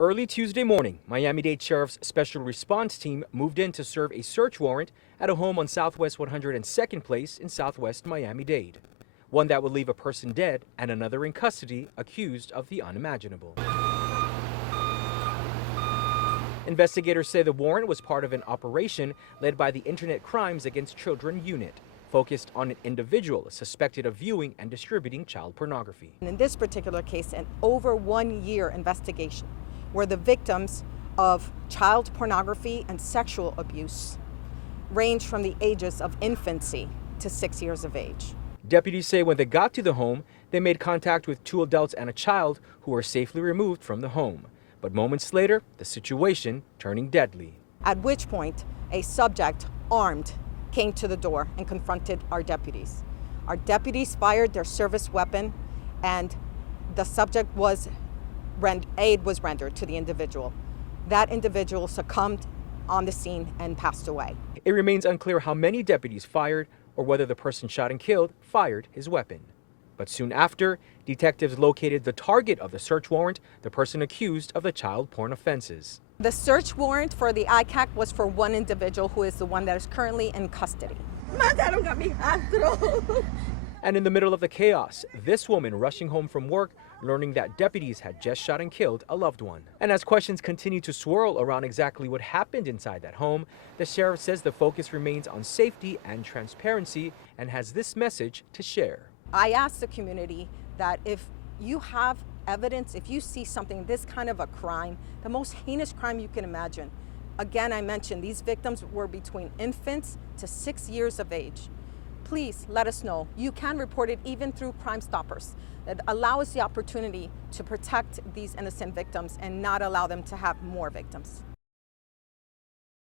Early Tuesday morning, Miami-Dade Sheriff's Special Response Team moved in to serve a search warrant at a home on Southwest 102nd Place in Southwest Miami-Dade. One that would leave a person dead and another in custody accused of the unimaginable. Investigators say the warrant was part of an operation led by the Internet Crimes Against Children Unit, focused on an individual suspected of viewing and distributing child pornography. In this particular case, an over 1 year investigation where the victims of child pornography and sexual abuse range from the ages of infancy to 6 years of age. Deputies say when they got to the home, they made contact with 2 adults and a child who were safely removed from the home. But moments later, the situation turning deadly. At which point, a subject armed came to the door and confronted our deputies. Our deputies fired their service weapon, and the subject aid was rendered to the individual. That individual succumbed on the scene and passed away. It remains unclear how many deputies fired or whether the person shot and killed fired his weapon. But soon after, detectives located the target of the search warrant, the person accused of the child porn offenses. The search warrant for the ICAC was for one individual who is the one that is currently in custody. And in the middle of the chaos, this woman rushing home from work, learning that deputies had just shot and killed a loved one. And as questions continue to swirl around exactly what happened inside that home, the sheriff says the focus remains on safety and transparency and has this message to share. I ask the community that if you have evidence, if you see something, this kind of a crime, the most heinous crime you can imagine. Again, I mentioned these victims were between infants to 6 years of age. Please let us know. You can report it even through Crime Stoppers that allow us the opportunity to protect these innocent victims and not allow them to have more victims.